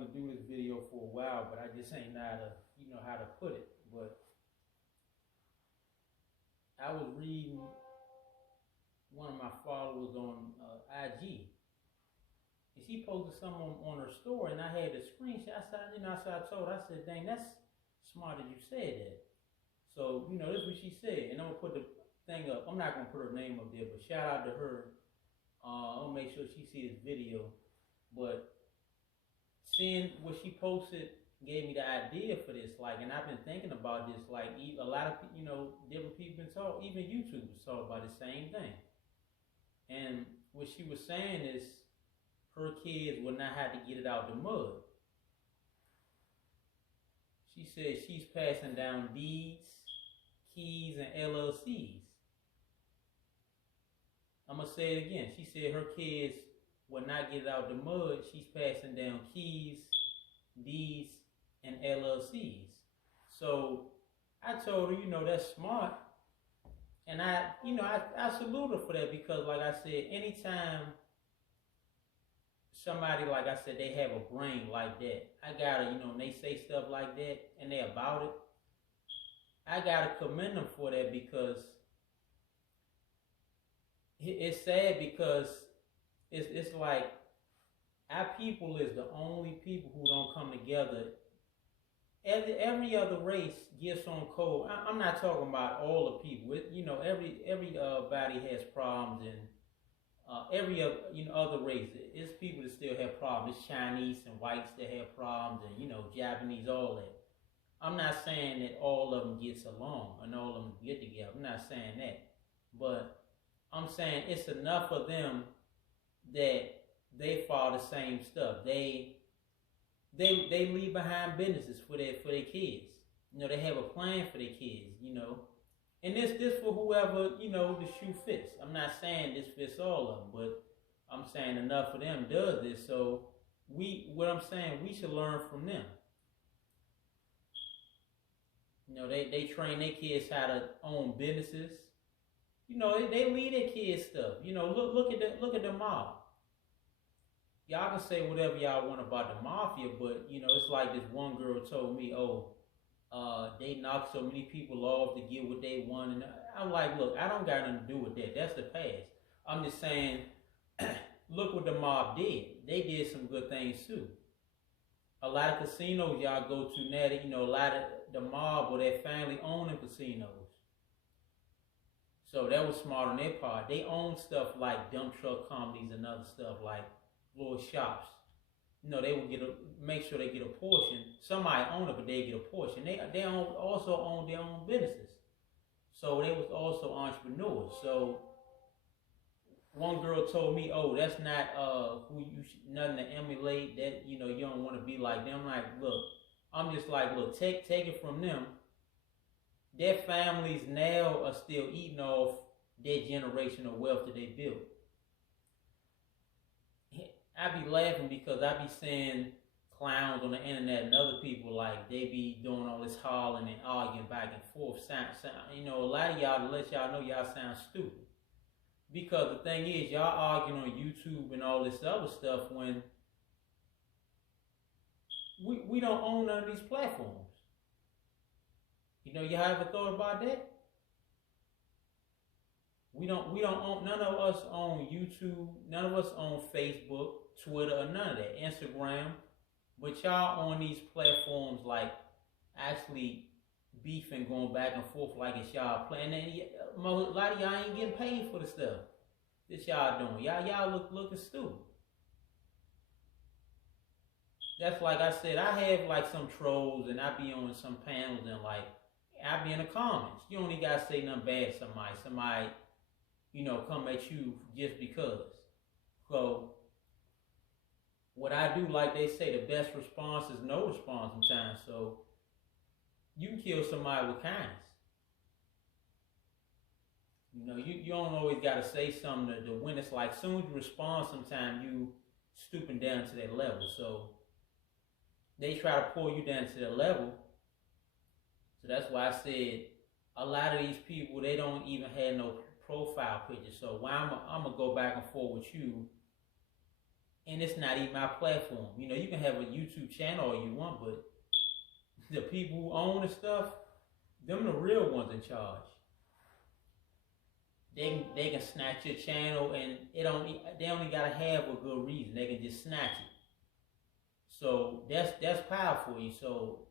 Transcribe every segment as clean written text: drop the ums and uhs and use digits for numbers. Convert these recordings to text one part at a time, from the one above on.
wanting to do this video for a while, but I just ain't know how to put it. But I was reading one of my followers on IG, and she posted something on her story, and I had the screenshot. I told her, I said, "Dang, that's smart that you said that." So this is what she said, and I'm gonna put the thing up. I'm not gonna put her name up there, but shout out to her. I'll make sure she sees this video. But seeing what she posted gave me the idea for this, and I've been thinking about this, a lot of different people been talking, even YouTubers talk about the same thing. And what she was saying is her kids will not have to get it out the mud. She said she's passing down deeds, keys, and LLCs. I'm going to say it again. She said her kids will not get it out the mud. She's passing down keys, deeds, and LLCs. So I told her, that's smart. And I salute her for that, because like I said, anytime somebody, like I said, they have a brain like that, I gotta, and they say stuff like that and they about it, I gotta commend them for that, because it's sad, because it's like our people is the only people who don't come together. Every other race gets on code. I'm not talking about all the people. Everybody has problems, and every other race, it's people that still have problems. It's Chinese and whites that have problems, and Japanese, all that. I'm not saying that all of them gets along and all of them get together. I'm not saying that, but I'm saying it's enough of them that they follow the same stuff. They leave behind businesses for their kids. They have a plan for their kids. And this for whoever the shoe fits. I'm not saying this fits all of them, but I'm saying enough of them does this. So we should learn from them. They train their kids how to own businesses. They lead their kids stuff. Look at the mob. Y'all can say whatever y'all want about the mafia, but it's like this one girl told me, they knocked so many people off to get what they want, and I'm like, look, I don't got nothing to do with that. That's the past. I'm just saying, look what the mob did. They did some good things too. A lot of casinos y'all go to now, a lot of the mob or their family owning casinos. So that was smart on their part. They own stuff like dump truck companies and other stuff, like little shops. They will make sure they get a portion. Somebody own it, but they get a portion. They also own their own businesses. So they was also entrepreneurs. So one girl told me, that's not who you should, nothing to emulate. That you don't want to be like them. I'm just like, look, take it from them. Their families now are still eating off their generational wealth that they built. I be laughing because I be seeing clowns on the internet and other people, they be doing all this hollering and arguing back and forth. A lot of y'all, to let y'all know, y'all sound stupid. Because the thing is, y'all arguing on YouTube and all this other stuff when we don't own none of these platforms. Y'all ever thought about that? We don't own, none of us own YouTube, none of us own Facebook, Twitter, or none of that, Instagram. But y'all on these platforms, actually beefing, going back and forth like it's y'all playing. And a lot of y'all ain't getting paid for the stuff that y'all doing. Y'all looking stupid. That's like I said, I have some trolls, and I be on some panels, and I be in the comments. You only gotta say nothing bad to somebody. Somebody, come at you just because. So what I do, like they say, the best response is no response sometimes. So you can kill somebody with kindness. You don't always gotta say something to win. It's like soon as you respond, sometimes you stooping down to that level. So they try to pull you down to that level. So that's why I said a lot of these people, they don't even have no profile picture. So why I'm gonna go back and forth with you and it's not even my platform. You know, you can have a YouTube channel all you want, but the people who own the stuff, them the real ones in charge. They can snatch your channel, and they only gotta have a good reason. They can just snatch it. So that's power for you. So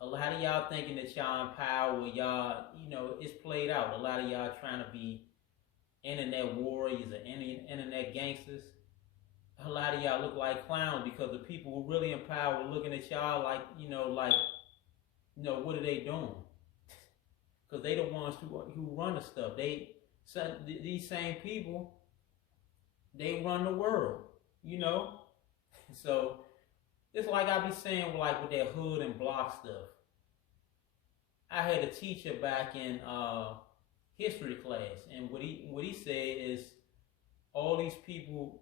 a lot of y'all thinking that y'all in power, y'all, you know, it's played out. A lot of y'all trying to be internet warriors or internet gangsters. A lot of y'all look like clowns because the people who really in power are looking at y'all like, what are they doing? Because they the ones who run the stuff. These same people, they run the world, you know? So it's like I be saying, like with that hood and block stuff. I had a teacher back in history class, and what he said is all these people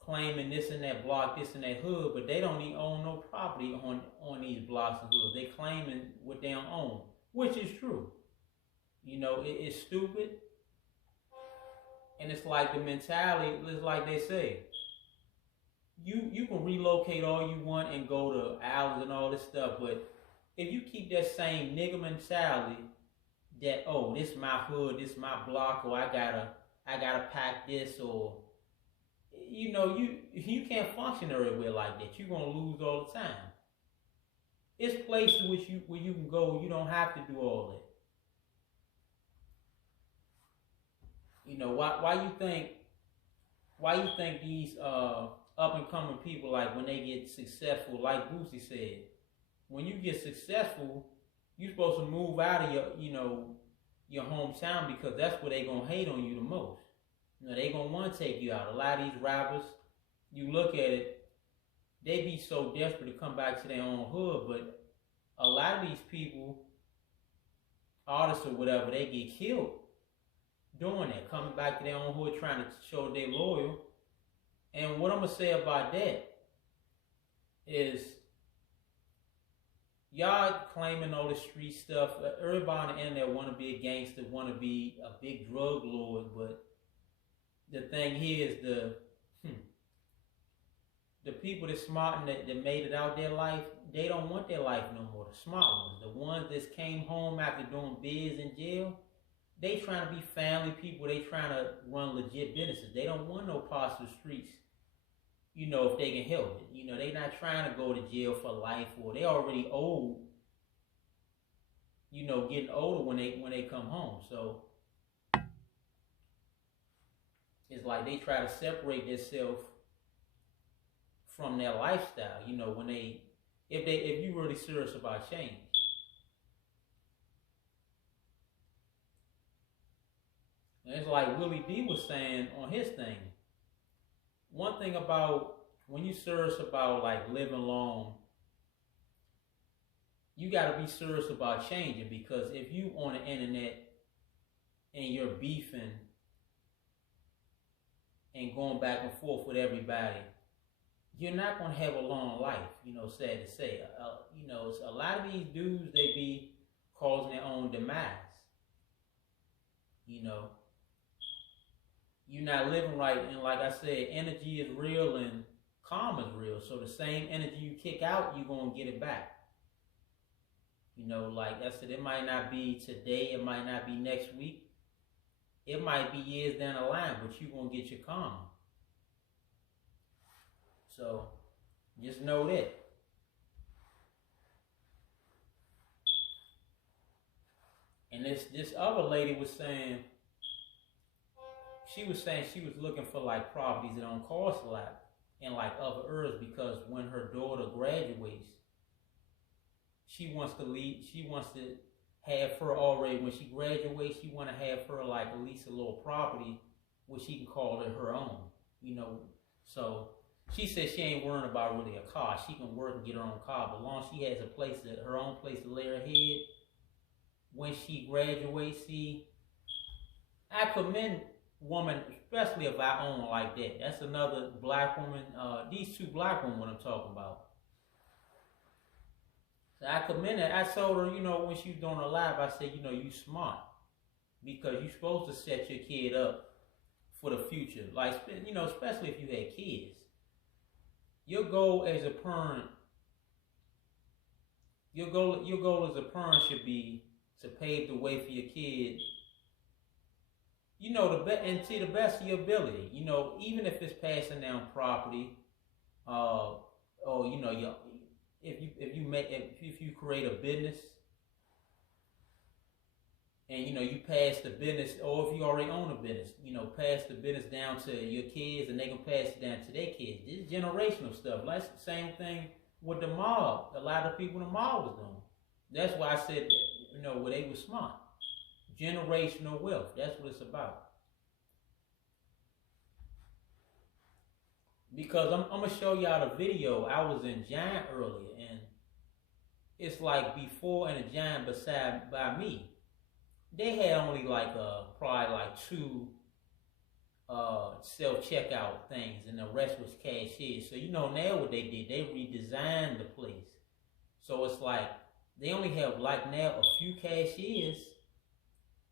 claiming this and that block, this and that hood, but they don't even own no property on these blocks and hoods. They claiming what they don't own, which is true. You know, it's stupid. And it's like the mentality, it's like they say, you can relocate all you want and go to islands and all this stuff, but if you keep that same nigga mentality that, oh, this my hood, this my block, or I gotta pack this, or you can't function everywhere like that. You're gonna lose all the time. It's places where you can go, you don't have to do all that. You know, why you think these up and coming people, like when they get successful, like Boosie said, when you get successful, you're supposed to move out of your hometown, because that's where they gonna hate on you the most. You know, they gonna want to take you out. A lot of these rappers, you look at it, they be so desperate to come back to their own hood, but a lot of these people, artists or whatever, they get killed doing that, coming back to their own hood, trying to show they loyal. And what I'm gonna say about that is, y'all claiming all the street stuff. Everybody on the internet want to be a gangster, want to be a big drug lord, but the thing here is the people that's smart and that made it out their life, they don't want their life no more. The smart ones, the ones that came home after doing biz in jail, they trying to be family people. They trying to run legit businesses. They don't want no parts of the streets, if they can help it. They not trying to go to jail for life, or they already old, getting older when they come home. So it's like they try to separate themselves from their lifestyle, if you really serious about change. And it's like Willie D was saying on his thing. One thing about when you serious about like living long, you got to be serious about changing, because if you on the internet and you're beefing and going back and forth with everybody, you're not going to have a long life, sad to say. A lot of these dudes, they be causing their own demise. You're not living right, and like I said, energy is real and karma is real. So the same energy you kick out, you're going to get it back. Like I said, it might not be today, it might not be next week, it might be years down the line, but you're going to get your karma. So just know that. And this other lady was saying, she was looking for like properties that don't cost a lot in like other areas, because when her daughter graduates, she wants to have her already, when she graduates, she want to have her like at least a little property where she can call it her own, So she said she ain't worrying about really a car. She can work and get her own car, but long she has her own place to lay her head when she graduates. See, I commend women, especially if I own like that. That's another black woman. These two black women, what I'm talking about. So I commend her. I told her, when she was doing her live, I said, you smart, because you're supposed to set your kid up for the future. Like, especially if you had kids. Your goal as a parent, your goal as a parent should be to pave the way for your kid. You know, and to the best of your ability. You know, even if it's passing down property, uh, or you know, if you create a business, and you know you pass the business, or if you already own a business, you know, pass the business down to your kids, and they can pass it down to their kids. This is generational stuff. Like the same thing with the mob. A lot of people in the mob was doing. That's why I said, you know, where they were smart. Generational wealth. That's what it's about. Because I'm gonna show y'all the video. I was in Giant earlier, and it's like before in a Giant beside by me. They had only like probably like two self checkout things, and the rest was cashiers. So you know now what they did? They redesigned the place. So it's like they only have like now a few cashiers,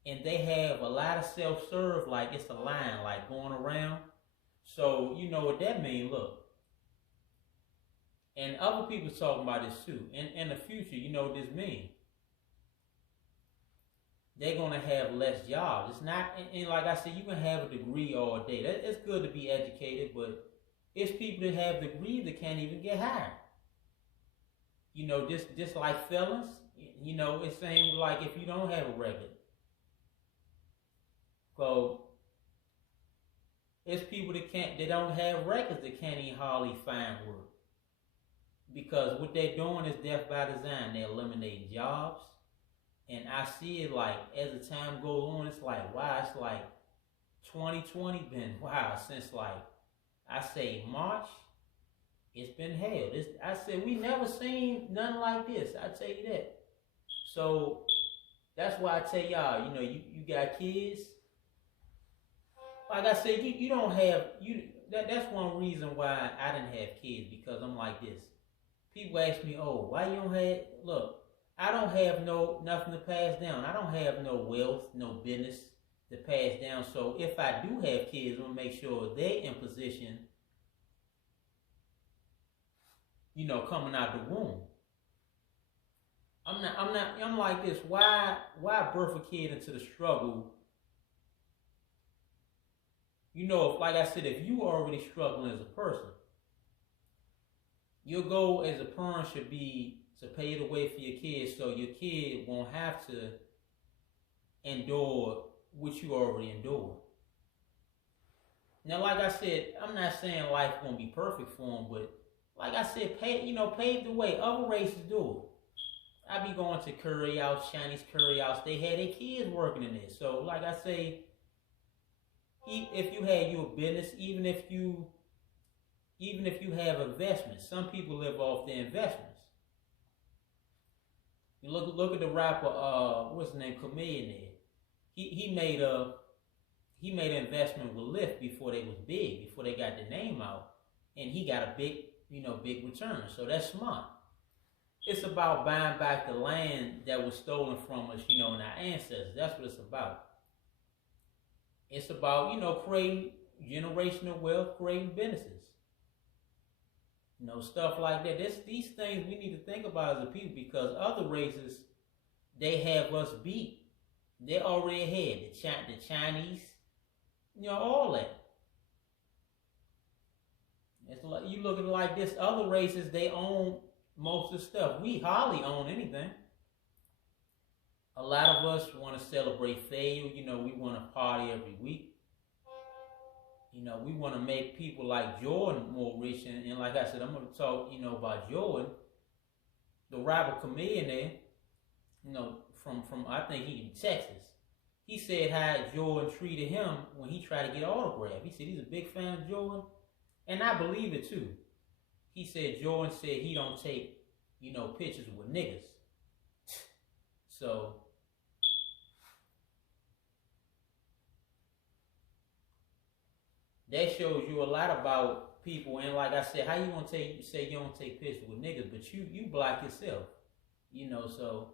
and they have a lot of self serve. Like it's a line like going around. So you know what that means? Look, and other people talking about this too. In the future, you know what this means? They're gonna have less jobs. It's not, and like I said, you can have a degree all day. It's good to be educated, but it's people that have degrees that can't even get hired. You know, just like felons. You know, it's saying like if you don't have a record, so it's people that don't have records that can't even hardly find work, because what they're doing is death by design. They're eliminating jobs. And I see it like as the time goes on, it's like, wow, it's like 2020 been, wow, since like, I say March, it's been hell. I said, we never seen nothing like this. I tell you that. So that's why I tell y'all, you know, you got kids. Like I said, you don't have, that's one reason why I didn't have kids, because I'm like this. People ask me, oh, why you don't have, look, I don't have nothing to pass down. I don't have no wealth, no business to pass down. So if I do have kids, I'm gonna make sure they're in position, you know, coming out the womb. I'm like this. Why birth a kid into the struggle? You know, like I said, if you are already struggling as a person, your goal as a parent should be to pay the way for your kids, so your kid won't have to endure what you already endured. Now, like I said, I'm not saying life gonna be perfect for them, but like I said, pave the way. Other races do it. I be going to curry house, Chinese curry house. They had their kids working in there. So, like I say, if you had your business, even if you have investments, some people live off their investments. You look at the rapper, what's his name, Chameleon there. He made an investment with Lyft before they was big, before they got the name out, and he got a big return. So that's smart. It's about buying back the land that was stolen from us, you know, and our ancestors. That's what it's about. It's about, creating generational wealth, creating businesses. You know, stuff like that. These things we need to think about as a people, because other races, they have us beat. They already had the Chinese, you know, all that. It's like you look at it like this. Other races, they own most of the stuff. We hardly own anything. A lot of us want to celebrate failure. You know, we want to party every week. You know, we want to make people like Jordan more rich. And like I said, I'm going to talk, you know, about Jordan, the rapper Chameleon there, you know, from I think he in Texas. He said how Jordan treated him when he tried to get autographed. He said he's a big fan of Jordan. And I believe it too. He said Jordan said he don't take, you know, pictures with niggas. So that shows you a lot about people. And like I said, how you gonna say you don't take pictures with niggas, but you block yourself, you know? So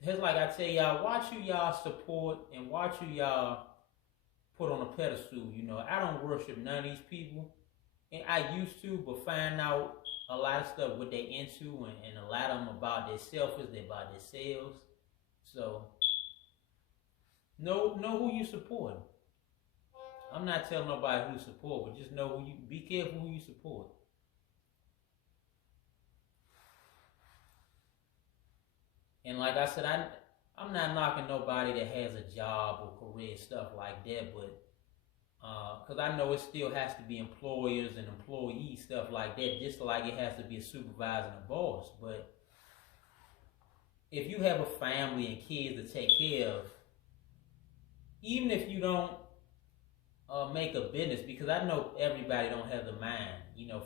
it's like I tell y'all, watch who y'all support and watch who y'all put on a pedestal. You know, I don't worship none of these people. And I used to, but find out a lot of stuff what they into, and a lot of them about their selfish, they about themselves. So know who you support. I'm not telling nobody who to support, but just know who you. Be careful who you support. And like I said, I'm not knocking nobody that has a job or career stuff like that, but because I know it still has to be employers and employees stuff like that, just like it has to be a supervisor and a boss. But if you have a family and kids to take care of, even if you don't make a business, because I know everybody don't have the mind,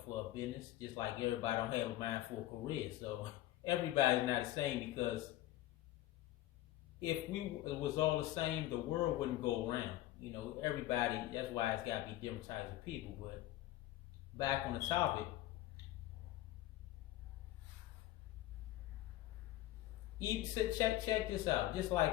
for a business, just like everybody don't have a mind for a career. So everybody's not the same, because if we was all the same, the world wouldn't go around. Everybody, that's why it's got to be different types of people. But back on the topic, check this out. Just like